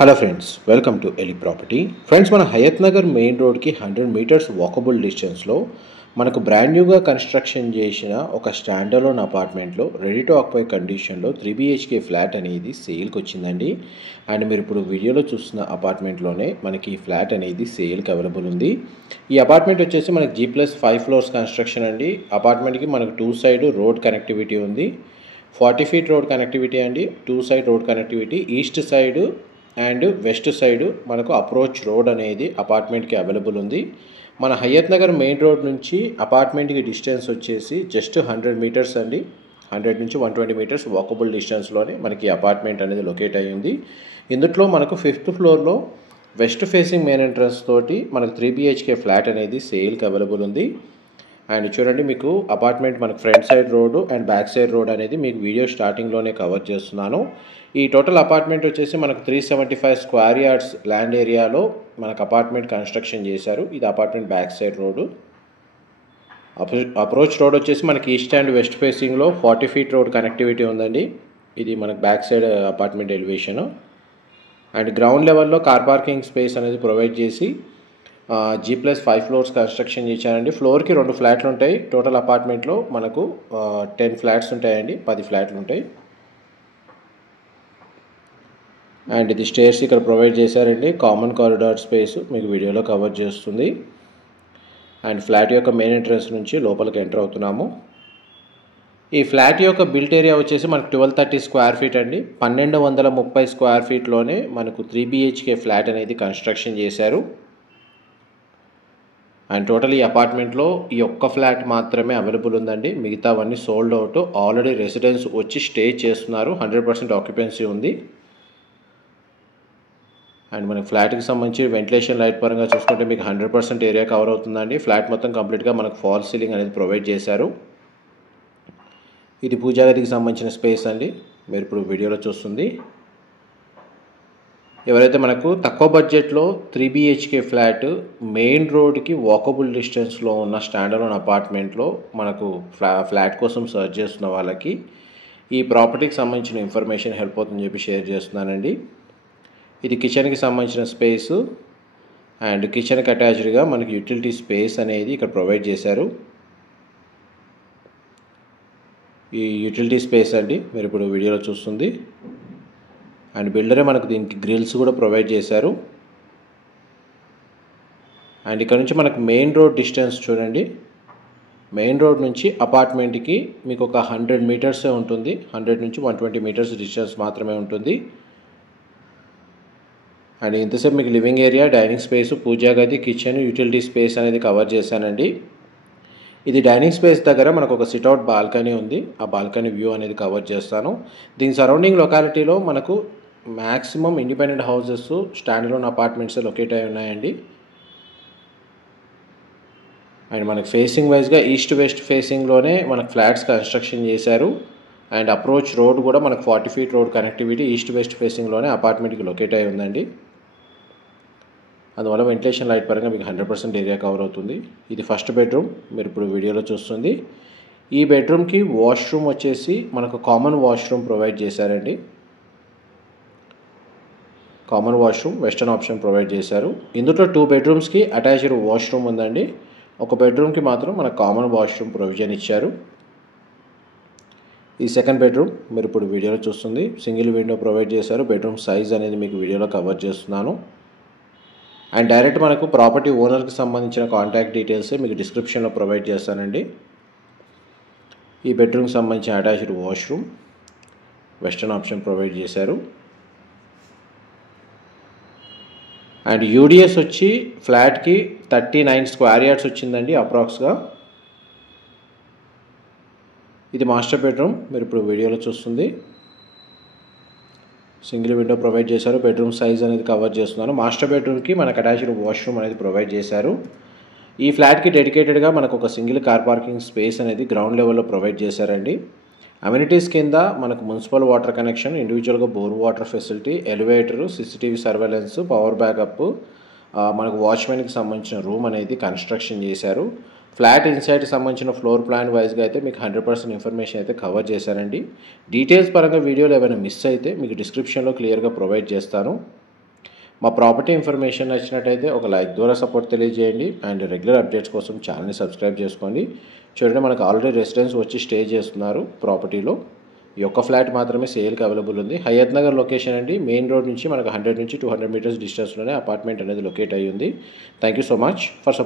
Hello friends, welcome to Eli property. Friends, మన Hayath Nagar main రోడ్కి 100 metres walkable డిస్టెన్స్లో మనకు బ్రాండ్ న్యూగా కన్స్ట్రక్షన్ చేసిన ఒక స్టాండర్లోన్ అపార్ట్మెంట్లో రెడీ టు ఆక్యుపై కండిషన్లో 3 BHK ఫ్లాట్ అనేది సేల్కి వచ్చిందండి. అండ్ మీరు ఇప్పుడు వీడియోలో చూస్తున్న అపార్ట్మెంట్లోనే మనకి ఈ ఫ్లాట్ అనేది సేల్కి అవైలబుల్ ఉంది. ఈ అపార్ట్మెంట్ వచ్చేసి మనకి G+5 ఫ్లోర్స్ కన్స్ట్రక్షన్ అండి. అపార్ట్మెంట్కి మనకు 2 సైడ్ రోడ్ కనెక్టివిటీ ఉంది. 40 feet రోడ్ కనెక్టివిటీ అండి. 2 side road connectivity, east side and west side మనకు అప్రోచ్ రోడ్ అనేది అపార్ట్మెంట్కి అవైలబుల్ ఉంది. మన హయత్ నగర్ మెయిన్ రోడ్ నుంచి అపార్ట్మెంట్కి డిస్టెన్స్ వచ్చేసి జస్ట్ 100 మీటర్స్ అండి. 100 నుంచి 120 మీటర్స్ వాకబుల్ డిస్టెన్స్లోనే మనకి అపార్ట్మెంట్ అనేది లొకేట్ అయ్యి ఉంది. ఇందులో మనకు 5th ఫ్లోర్లో వెస్ట్ ఫేసింగ్ మెయిన్ ఎంట్రన్స్ తోటి మనకు 3 BHK ఫ్లాట్ అనేది సేల్కి అవైలబుల్ ఉంది. అండ్ చూడండి, మీకు అపార్ట్మెంట్ మనకు front side road and back side road అనేది మీకు వీడియో స్టార్టింగ్లోనే కవర్ చేస్తున్నాను. ఈ టోటల్ అపార్ట్మెంట్ వచ్చేసి మనకు 375 స్క్వేర్ యార్డ్స్ ల్యాండ్ ఏరియాలో మనకు అపార్ట్మెంట్ కన్స్ట్రక్షన్ చేశారు. ఇది apartment back side road. Approach road వచ్చేసి మనకి ఈస్ట్ అండ్ వెస్ట్ ఫేసింగ్లో 40 feet రోడ్ కనెక్టివిటీ ఉందండి. ఇది మనకు back side apartment elevation. And ground లెవెల్లో కార్ పార్కింగ్ స్పేస్ అనేది ప్రొవైడ్ చేసి G+5 ఫ్లోర్స్ కన్స్ట్రక్షన్ చేశారండి. ఫ్లోర్కి 2 ఫ్లాట్లు ఉంటాయి. టోటల్ అపార్ట్మెంట్లో మనకు 10 ఫ్లాట్స్ ఉంటాయండి. 10 ఫ్లాట్లు ఉంటాయి. అండ్ ఇది స్టేర్స్ ఇక్కడ ప్రొవైడ్ చేశారండి. కామన్ కారిడార్ స్పేస్ మీకు వీడియోలో కవర్ చేస్తుంది. అండ్ ఫ్లాట్ యొక్క మెయిన్ ఎంట్రన్స్ నుంచి లోపలికి ఎంటర్ అవుతున్నాము. ఈ ఫ్లాట్ యొక్క బిల్ట్ ఏరియా వచ్చేసి మనకు 1230 స్క్వేర్ ఫీట్ అండి. 1230 స్క్వేర్ ఫీట్లోనే మనకు 3 BHK ఫ్లాట్ అనేది కన్స్ట్రక్షన్ చేశారు. అండ్ టోటల్ ఈ అపార్ట్మెంట్లో ఈ ఒక్క ఫ్లాట్ మాత్రమే అవైలబుల్ ఉందండి. మిగతావన్నీ సోల్డ్ అవుట్. ఆల్రెడీ రెసిడెంట్స్ వచ్చి స్టే చేస్తున్నారు. 100% ఆక్యుపెన్సీ ఉంది. అండ్ మనకి ఫ్లాట్కి సంబంధించి వెంటిలేషన్ లైట్ పరంగా చూసుకుంటే మీకు 100% ఏరియా కవర్ అవుతుందండి. ఫ్లాట్ మొత్తం కంప్లీట్గా మనకు ఫాల్ సీలింగ్ అనేది ప్రొవైడ్ చేశారు. ఇది పూజా గదికి సంబంధించిన స్పేస్ అండి. మీరు ఇప్పుడు వీడియోలో చూస్తుంది. ఎవరైతే మనకు తక్కువ బడ్జెట్లో 3 BHK ఫ్లాట్ మెయిన్ రోడ్కి వాకబుల్ డిస్టెన్స్లో ఉన్న స్టాండర్లోన్ అపార్ట్మెంట్లో మనకు ఫ్లాట్ కోసం సర్చ్ చేస్తున్న వాళ్ళకి ఈ ప్రాపర్టీకి సంబంధించిన ఇన్ఫర్మేషన్ హెల్ప్ అవుతుందని చెప్పి షేర్ చేస్తున్నానండి. ఇది కిచెన్కి సంబంధించిన స్పేసు. అండ్ కిచెన్కి అటాచ్డ్గా మనకి యూటిలిటీ స్పేస్ అనేది ఇక్కడ ప్రొవైడ్ చేశారు. ఈ యూటిలిటీ స్పేస్ అండి మీరు ఇప్పుడు వీడియోలో చూస్తుంది. అండ్ బిల్డరే మనకు దీనికి గ్రిల్స్ కూడా ప్రొవైడ్ చేశారు. అండ్ ఇక్కడ నుంచి మనకు మెయిన్ రోడ్ డిస్టెన్స్ చూడండి. మెయిన్ రోడ్ నుంచి అపార్ట్మెంట్కి మీకు ఒక 100 మీటర్సే ఉంటుంది. 100 నుంచి 120 మీటర్స్ డిస్టెన్స్ మాత్రమే ఉంటుంది. అండ్ ఇంతసేపు మీకు లివింగ్ ఏరియా, డైనింగ్ స్పేస్, పూజా గది, కిచెన్, యూటిలిటీ స్పేస్ అనేది కవర్ చేశానండి. ఇది డైనింగ్ స్పేస్ దగ్గర మనకు ఒక సిట్అవుట్ బాల్కనీ ఉంది. ఆ బాల్కనీ వ్యూ అనేది కవర్ చేస్తాను. దీని సరౌండింగ్ లొకాలిటీలో మనకు maximum independent houses, స్టాండర్లోన్ apartments locate అయి ఉన్నాయండి. అండ్ మనకు ఫేసింగ్ వైజ్గా ఈస్ట్ వెస్ట్ ఫేసింగ్లోనే మనకు ఫ్లాట్స్ కన్స్ట్రక్షన్ చేశారు. అండ్ అప్రోచ్ రోడ్ కూడా మనకు 40 feet road connectivity east west ఫేసింగ్లోనే అపార్ట్మెంట్కి లొకేట్ అయి ఉందండి. అందువల్ల వెంటిలేషన్ లైట్ పరంగా మీకు 100% ఏరియా కవర్ అవుతుంది. ఇది ఫస్ట్ బెడ్రూమ్ మీరు ఇప్పుడు వీడియోలో చూస్తుంది. ఈ బెడ్రూమ్కి వాష్రూమ్ వచ్చేసి మనకు కామన్ వాష్రూమ్ ప్రొవైడ్ చేశారండి. Common washroom western option provide చేశారు. ఇందులో 2 బెడ్రూమ్స్కి అటాచ్డ్ వాష్రూమ్ ఉందండి. ఒక బెడ్రూమ్కి మాత్రం మనకు కామన్ వాష్రూమ్ ప్రొవిజన్ ఇచ్చారు. ఈ సెకండ్ బెడ్రూమ్ మీరు ఇప్పుడు వీడియోలో చూస్తుంది. సింగిల్ విండో ప్రొవైడ్ చేశారు. బెడ్రూమ్ సైజ్ అనేది మీకు వీడియోలో కవర్ చేస్తున్నాను. అండ్ డైరెక్ట్ మనకు ప్రాపర్టీ ఓనర్కి సంబంధించిన కాంటాక్ట్ డీటెయిల్స్ మీకు డిస్క్రిప్షన్లో ప్రొవైడ్ చేస్తానండి. ఈ బెడ్రూమ్కి సంబంధించిన attached washroom western option provide చేశారు. అండ్ యూడిఎస్ వచ్చి ఫ్లాట్కి 39 స్క్వేర్ యార్డ్స్ వచ్చిందండి అప్రాక్స్గా. ఇది మాస్టర్ బెడ్రూమ్ మీరు ఇప్పుడు వీడియోలో చూస్తుంది. సింగిల్ విండో ప్రొవైడ్ చేశారు. బెడ్రూమ్ సైజ్ అనేది కవర్ చేస్తున్నాను. మాస్టర్ బెడ్రూమ్కి మనకు అటాచ్డ్ వాష్రూమ్ అనేది ప్రొవైడ్ చేశారు. ఈ ఫ్లాట్కి డెడికేటెడ్గా మనకు ఒక సింగిల్ కార్ పార్కింగ్ స్పేస్ అనేది గ్రౌండ్ లెవెల్లో ప్రొవైడ్ చేశారండి. అమ్యూనిటీస్ కింద మనకు మున్సిపల్ వాటర్ కనెక్షన్, ఇండివిజువల్గా bore water facility, elevator, CCTV surveillance, power backup, మనకు వాచ్మెన్కి సంబంధించిన రూమ్ అనేది కన్స్ట్రక్షన్ చేశారు. ఫ్లాట్ ఇన్సైడ్కి సంబంధించిన ఫ్లోర్ ప్లాన్ వైజ్గా అయితే మీకు 100% ఇన్ఫర్మేషన్ అయితే కవర్ చేశారండి. డీటెయిల్స్ పరంగా వీడియోలో ఏమైనా మిస్ అయితే మీకు డిస్క్రిప్షన్లో క్లియర్గా ప్రొవైడ్ చేస్తాను. మా ప్రాపర్టీ ఇన్ఫర్మేషన్ నచ్చినట్టయితే ఒక లైక్ ద్వారా సపోర్ట్ తెలియజేయండి అండ్ రెగ్యులర్ అప్డేట్స్ కోసం ఛానల్ని సబ్స్క్రైబ్ చేసుకోండి. చూడండి, మనకు ఆల్రెడీ రెసిడెంట్స్ వచ్చి స్టే చేస్తున్నారు ప్రాపర్టీలో. ఈ ఒక్క ఫ్లాట్ మాత్రమే సేల్కి అవైలబుల్ ఉంది. హయత్ నగర్ లొకేషన్ అండి. మెయిన్ రోడ్ నుంచి మనకు 100 నుంచి 200 మీటర్స్ డిస్టెన్స్లోనే అపార్ట్మెంట్ అనేది లొకేట్ అయ్యి ఉంది. Thank you so much for